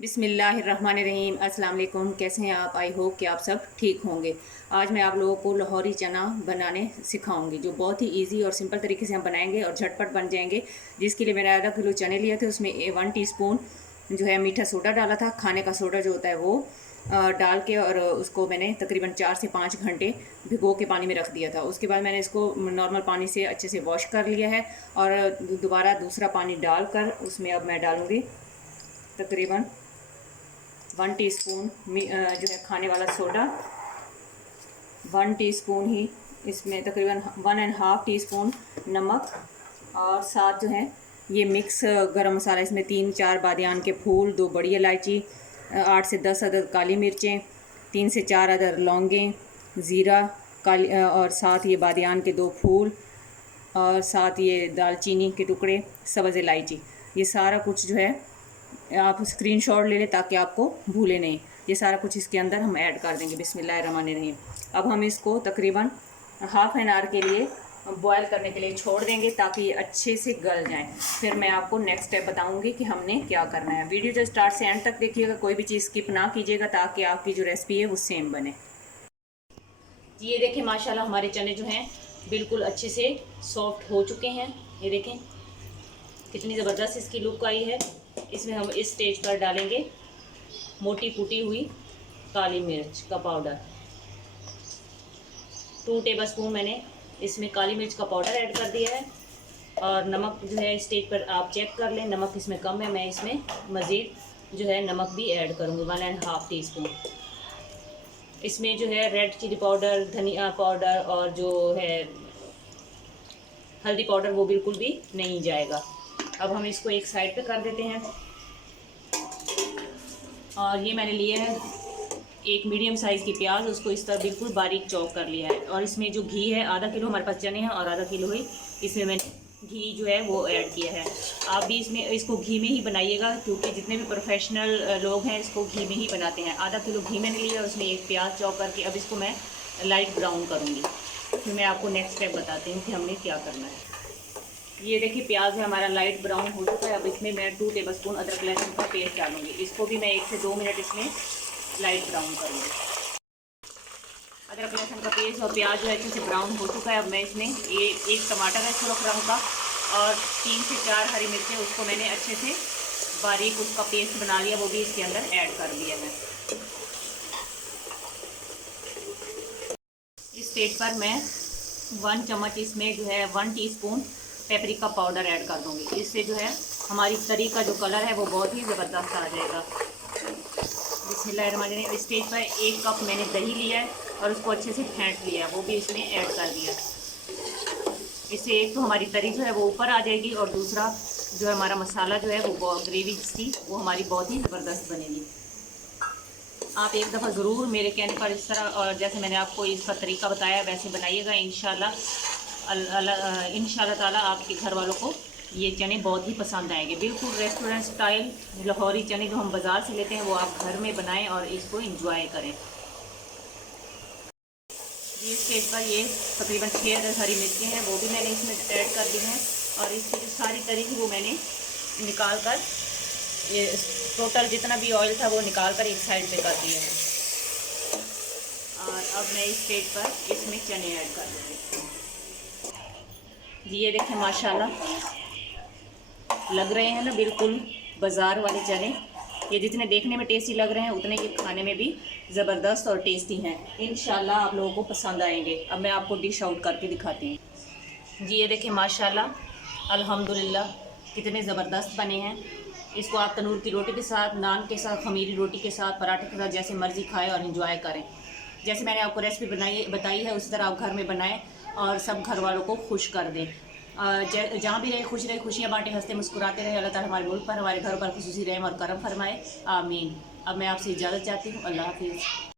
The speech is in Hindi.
बिस्मिल्लाहिर्रहमानिर्रहीम। अस्सलाम वालेकुम। कैसे हैं आप? आई होप कि आप सब ठीक होंगे। आज मैं आप लोगों को लाहौरी चना बनाने सिखाऊंगी, जो बहुत ही इजी और सिंपल तरीके से हम बनाएंगे और झटपट बन जाएंगे। जिसके लिए मैंने आधा किलो चने लिए थे, उसमें 1 टीस्पून जो है मीठा सोडा डाला था। खाने का सोडा जो होता है वो डाल के, और उसको मैंने तकरीबन 4 से 5 घंटे भिगो के पानी में रख दिया था। उसके बाद मैंने इसको नॉर्मल पानी से अच्छे से वॉश कर लिया है, और दोबारा दूसरा पानी डालकर उसमें अब मैं डालूँगी तकरीबन 1 टीस्पून जो है खाने वाला सोडा, 1 टीस्पून ही इसमें तकरीबन 1.5 टीस्पून नमक, और साथ जो है ये मिक्स गरम मसाला, इसमें 3-4 बादियान के फूल, 2 बड़ी इलायची, 8 से 10 अदद काली मिर्चें, 3 से 4 अदद लौंगें, ज़ीरा, काली, और साथ ये बादियान के 2 फूल, और साथ ये दालचीनी के टुकड़े, सब्ज़ इलायची। ये सारा कुछ जो है आप स्क्रीनशॉट ले लें ताकि आपको भूले नहीं। ये सारा कुछ इसके अंदर हम ऐड कर देंगे। बिस्मिल्लाहिर्रहमानिर्रहीम। अब हम इसको तकरीबन हाफ़ एन आवर के लिए बॉयल करने के लिए छोड़ देंगे ताकि ये अच्छे से गल जाएं। फिर मैं आपको नेक्स्ट स्टेप बताऊंगी कि हमने क्या करना है। वीडियो जो स्टार्ट से एंड तक देखिएगा, कोई भी चीज़ स्किप ना कीजिएगा ताकि आपकी जो रेसिपी है वो सेम बने। ये देखें, माशाल्लाह हमारे चने जो हैं बिल्कुल अच्छे से सॉफ्ट हो चुके हैं। ये देखें कितनी ज़बरदस्त इसकी लुक आई है। इसमें हम इस स्टेज पर डालेंगे मोटी कुटी हुई काली मिर्च का पाउडर। 2 टेबलस्पून मैंने इसमें काली मिर्च का पाउडर ऐड कर दिया है। और नमक जो है इस स्टेज पर आप चेक कर लें, नमक इसमें कम है, मैं इसमें मज़ीद जो है नमक भी ऐड करूँगी 1.5 टीस्पून। इसमें जो है रेड चिली पाउडर, धनिया पाउडर और जो है हल्दी पाउडर वो बिल्कुल भी नहीं जाएगा। अब हम इसको एक साइड पे कर देते हैं। और ये मैंने लिए है एक मीडियम साइज़ की प्याज, उसको इस तरह बिल्कुल बारीक चॉप कर लिया है। और इसमें जो घी है, आधा किलो हमारे पास चने हैं और आधा किलो ही इसमें मैंने घी जो है वो ऐड किया है। आप भी इसमें इसको घी में ही बनाइएगा, क्योंकि जितने भी प्रोफेशनल लोग हैं इसको घी में ही बनाते हैं। आधा किलो घी मैंने लिया और उसमें एक प्याज चॉप करके अब इसको मैं लाइट ब्राउन करूँगी। फिर मैं आपको नेक्स्ट स्टेप बताती हूँ कि हमने क्या करना है। ये देखिए प्याज है हमारा लाइट ब्राउन हो चुका है। अब इसमें मैं 2 टेबलस्पून अदरक लहसुन का पेस्ट डालूंगी। इसको भी मैं 1 से 2 मिनट इसमें लाइट ब्राउन करूँगी। अदरक लहसुन का पेस्ट और प्याज जो है अच्छे से ब्राउन हो चुका है। अब मैं इसमें एक टमाटर है सुरख रंग का, और 3 से 4 हरी मिर्चें, उसको मैंने अच्छे से बारीक उसका पेस्ट बना लिया, वो भी इसके अंदर ऐड कर दिया है। इस स्टेज पर मैं 1 चम्मच इसमें जो है 1 टीस्पून पेपरिका पाउडर ऐड कर दूंगी। इससे जो है हमारी तरी का जो कलर है वो बहुत ही ज़बरदस्त आ जाएगा। बिस्मिल्लाहिर्रहमानिर्रहीम। इस स्टेज पर 1 कप मैंने दही लिया है और उसको अच्छे से फेंट लिया, वो भी इसमें ऐड कर दिया। इससे एक तो हमारी तरी जो है वो ऊपर आ जाएगी, और दूसरा जो है हमारा मसाला जो है वो ग्रेवी थी वो हमारी बहुत ही ज़बरदस्त बनेगी। आप एक दफ़ा ज़रूर मेरे कहने पर इस तरह, और जैसे मैंने आपको इसका तरीका बताया वैसे बनाइएगा। इंशाल्लाह ताला आपके घर वालों को ये चने बहुत ही पसंद आएंगे। बिल्कुल रेस्टोरेंट स्टाइल लाहौरी चने जो हम बाज़ार से लेते हैं वो आप घर में बनाएं और इसको एंजॉय करें। ये स्टेज पर ये तकरीबन 6 अदद हरी मिर्चें हैं, वो भी मैंने इसमें ऐड कर दी हैं। और इसकी जो सारी तरी थी वो मैंने निकाल कर, ये टोटल जितना भी ऑयल था वो निकाल कर एक साइड पे कर दिया है। और अब मैं इस स्टेज पर इसमें चने ऐड कर दूँगी। जी ये देखें माशाल्लाह लग रहे हैं ना बिल्कुल बाज़ार वाले चने। ये जितने देखने में टेस्टी लग रहे हैं उतने ये खाने में भी ज़बरदस्त और टेस्टी हैं। इंशाल्लाह आप लोगों को पसंद आएंगे। अब मैं आपको डिश आउट करके दिखाती हूँ। जी ये देखें माशाल्लाह अल्हम्दुलिल्लाह कितने ज़बरदस्त बने हैं। इसको आप तंदूर की रोटी के साथ, नान के साथ, खमीरी रोटी के साथ, पराठे के साथ, जैसे मर्ज़ी खाएँ और इंजॉय करें। जैसे मैंने आपको रेसिपी बताई है उसी तरह आप घर में बनाएं और सब घर वालों को खुश कर दें। जहाँ भी रहे खुश रहे, खुशियाँ बांटे, हंसते मुस्कुराते रहे। अल्लाह ताला हमारे मुल्क पर, हमारे घरों पर खुसूसी रहम और करम फरमाए। आमीन। अब मैं आपसे इजाज़त चाहती हूँ। अल्लाह हाफिज़।